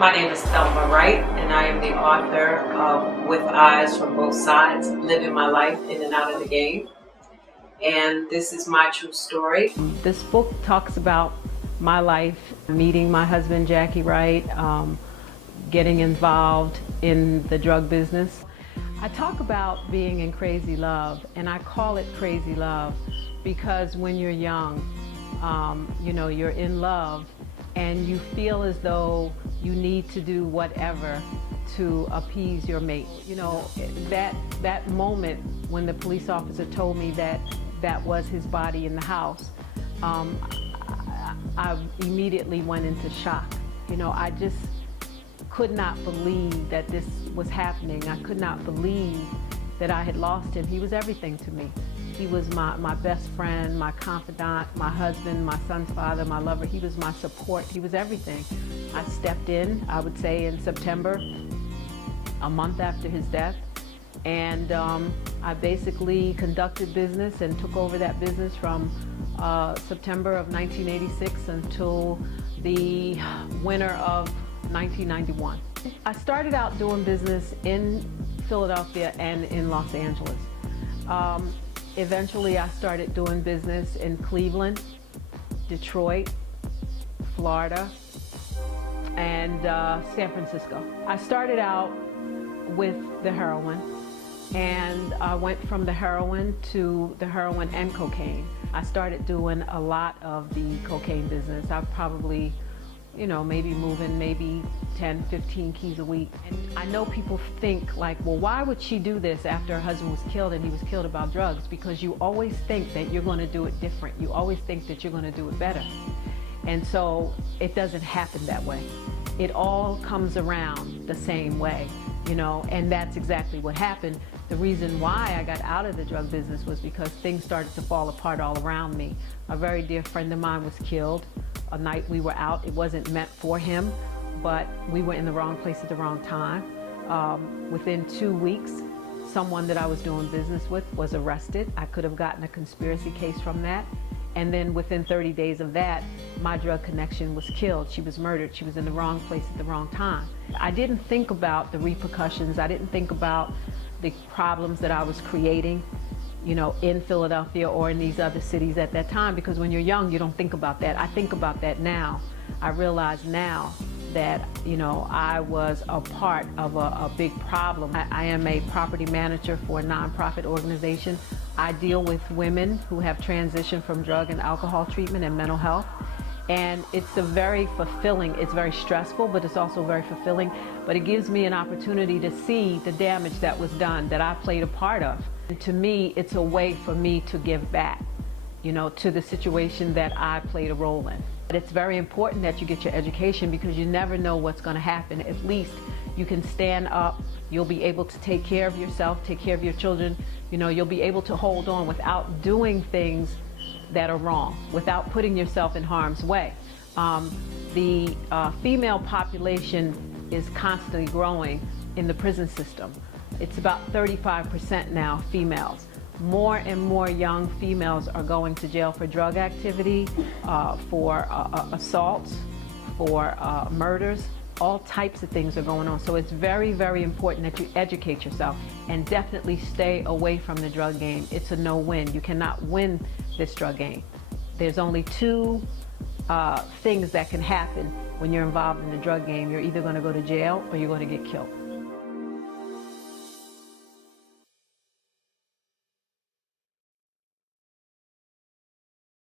My name is Thelma Wright, and I am the author of With Eyes from Both Sides, Living My Life in and Out of the Game. And this is my true story. This book talks about my life, meeting my husband, Jackie Wright, getting involved in the drug business. I talk about being in crazy love, and I call it crazy love because when you're young, you're in love and you feel as though you need to do whatever to appease your mate. You know, that moment when the police officer told me that was his body in the house, I immediately went into shock. You know, I just could not believe that this was happening. I could not believe that I had lost him. He was everything to me. He was my best friend, my confidant, my husband, my son's father, my lover. He was my support. He was everything. I stepped in, I would say in September, a month after his death, and I basically conducted business and took over that business from September of 1986 until the winter of 1991. I started out doing business in Philadelphia and in Los Angeles. Eventually I started doing business in Cleveland, Detroit, Florida, and San Francisco. I started out with the heroin, and I went from the heroin to the heroin and cocaine. I started doing a lot of the cocaine business. I probably, maybe moving 10, 15 keys a week. And I know people think like, well, why would she do this after her husband was killed and he was killed about drugs? Because you always think that you're going to do it different. You always think that you're going to do it better. And so it doesn't happen that way. It all comes around the same way, and that's exactly what happened. The reason why I got out of the drug business was because things started to fall apart all around me. A very dear friend of mine was killed. A night we were out, it wasn't meant for him, but we were in the wrong place at the wrong time. Within 2 weeks, someone that I was doing business with was arrested. I could have gotten a conspiracy case from that. And then within 30 days of that, my drug connection was killed. She was murdered. She was in the wrong place at the wrong time. I didn't think about the repercussions. I didn't think about the problems that I was creating, in Philadelphia or in these other cities at that time, because when you're young, you don't think about that. I think about that now. I realize now that, I was a part of a big problem. I am a property manager for a nonprofit organization. I deal with women who have transitioned from drug and alcohol treatment and mental health. And it's very stressful, but it's also very fulfilling. But it gives me an opportunity to see the damage that was done, that I played a part of. And to me, it's a way for me to give back, to the situation that I played a role in. But it's very important that you get your education because you never know what's going to happen. At least you can stand up, you'll be able to take care of yourself, take care of your children, you'll be able to hold on without doing things that are wrong, without putting yourself in harm's way. The female population is constantly growing in the prison system. It's about 35% now females. More and more young females are going to jail for drug activity, for assaults, for murders. All types of things are going on. So it's very, very important that you educate yourself and definitely stay away from the drug game. It's a no-win. You cannot win this drug game. There's only two things that can happen when you're involved in the drug game. You're either going to go to jail or you're going to get killed.